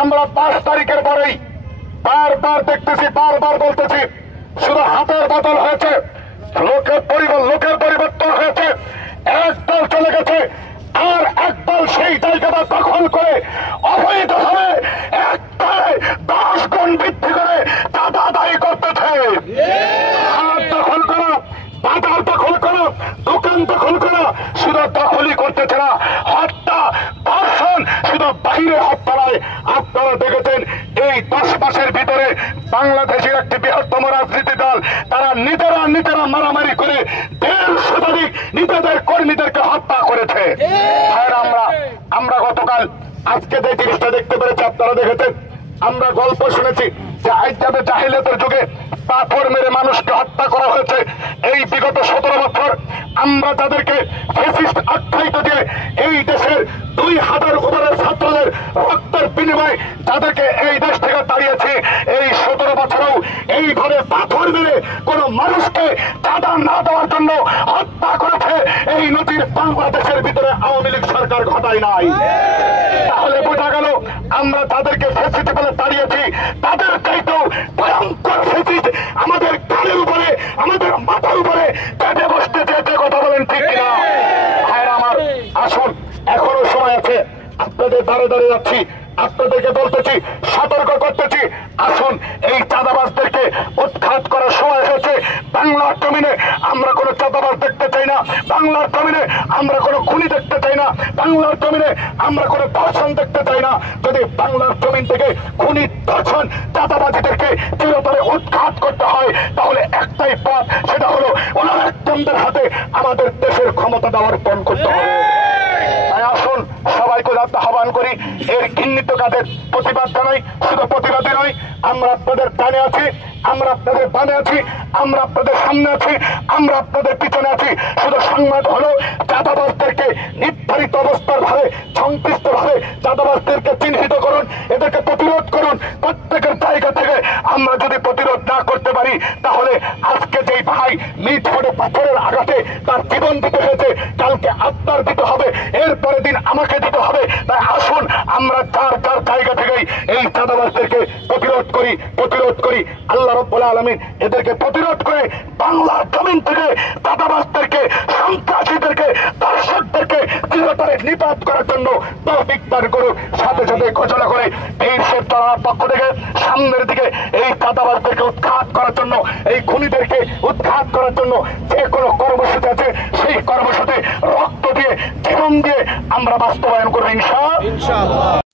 আমরা 5 তারিখের পরেই বারবার দেখতেছি, বারবার বলতেছি, শুধু হাতের বদল হয়েছে, লোকের পরিবর্তন হয়েছে। একদল চলে গেছে, আর একদল সেই জায়গাটা দখল করে অবৈধভাবে একটায় 10 গুণ বৃদ্ধি করে চাঁদা আদায় করতেছে। হাত দখল করা, বাজার দখল করা, দোকান দখল করা, শুধু দখলই করতেছে না, হত্যা, ধর্ষণ, শুধু বাহিরে হত্যা নয়। আপনারা দেখেছেন এই 10 মাসের ভিতরে বাংলাদেশের একটি বৃহত্তম রাজনীতি দল তারা নিজেরা মারামারি করে 150 শতাধিক নিজেদের কর্মীদেরকে হত্যা করেছে। আমরা গতকাল আজকে যে জিনিসটা দেখতে পেরেছি, আপনারা দেখেছেন, আমরা গল্প শুনেছি যে আইজাবে জাহিলিয়াতের যুগে পাথর মেরে মানুষকে হত্যা করা হয়েছে। এই বিগত 17 বছর আমরা তাদেরকে ফ্যাসিস্ট আখ্যায়িত দিয়ে এই দেশের 2000 উপরের ছাত্রদের রক্তের বিনিময়ে তাদেরকে এই দেশ থেকে তাড়িয়েছে। এই 17 বছরেও এইভাবে পাথর মেরে কোন মানুষকে চাঁদা না দেওয়ার জন্য হত্যা করেছে এই নদীর বাংলাদেশের ভিতরে আওয়ামী লীগ সরকার ঘটায় নাই। তাহলে বোঝা গেল আমরা তাদেরকে ফ্যাসিস্ট বলে তাড়িয়েছি, তাদের চাইতেও ভয়ঙ্কর ফ্যাসিস্ট আমাদের কানের উপরে, আমাদের মাথার উপরে পেটে বসতে চেয়েছে। কথা বলেন ঠিক কিনা? ভাইরা আমার, আসুন, এখনো সময় আছে। আপনাদের দাঁড়িয়ে যাচ্ছি, আপনাদেরকে বলতেছি, সতর্ক করতেছি, আসুন এই চাঁদাবাজদেরকে উৎখাত করার সময় হয়েছে। বাংলার জমিনে আমরা কোনো চাঁদাবাজ দেখতে চাই না, বাংলার জমিনে আমরা কোনো খুনি দেখতে চাই না, বাংলার জমিনে আমরা কোনো ধর্ষণ দেখতে চাই না। যদি বাংলার জমিন থেকে খুনি, ধর্ষণ, চাঁদাবাজিদেরকে চিরতরে উৎখাত করতে হয়, তাহলে একটাই পথ, সেটা হলো ওনার একজনদের হাতে আমাদের দেশের ক্ষমতাটা অর্পণ করতে হবে। তাই আসুন, সবাইকে আহ্বান করি, এর ঘৃণিত কাজের প্রতিবাদ জানাই। শুধু প্রতিবাদী নয়, আমরা আপনাদের ডানে আছি, আমরা আপনাদের বামে আছি, আমরা আপনাদের সামনে আছি, আমরা আপনাদের পিছনে আছি। শুধু সংবাদ হলো চাঁদাবাজদেরকে নির্ধারিত অবস্থার ভাবে, সংশ্লিষ্ট ভাবে চাঁদাবাজদেরকে চিহ্নিত করুন, এদেরকে প্রতিরোধ করুন। প্রত্যেকের জায়গা থেকে আমরা যদি প্রতিরোধ না করতে পারি, তাহলে আজকে যেই ভাই মিটফোটে পাথরের আঘাতে তার জীবন দিতে হয়েছে, কালকে আপনার দিতে হবে, এরপরের দিন আমাকে দিতে হবে। তাই আসুন, আমরা যার জায়গা থেকেই এই চাঁদাবাজদেরকে প্রতিরোধ করি। আল্লাহ রাব্বুল আলামিন এদেরকে প্রতিরোধ করে বাংলার জমিন থেকে চাঁদাবাজদেরকে, সন্ত্রাসীদেরকে, দর্শকদেরকে চিরতরে নিপাত করার জন্য তৌফিক দান করুন। সাথে সাথে ঘোষণা করে এই শেরতলার পক্ষ থেকে সামনের দিকে এই চাঁদাবাজদেরকে উৎখাত করার জন্য, এই খুনিদেরকে উৎখাত করার জন্য যে কোনো কর্মসূচি আছে, সেই কর্মসূচি রক্ত দিয়ে, জীবন দিয়ে আমরা বাস্তবায়ন করবো ইনশাআল্লাহ।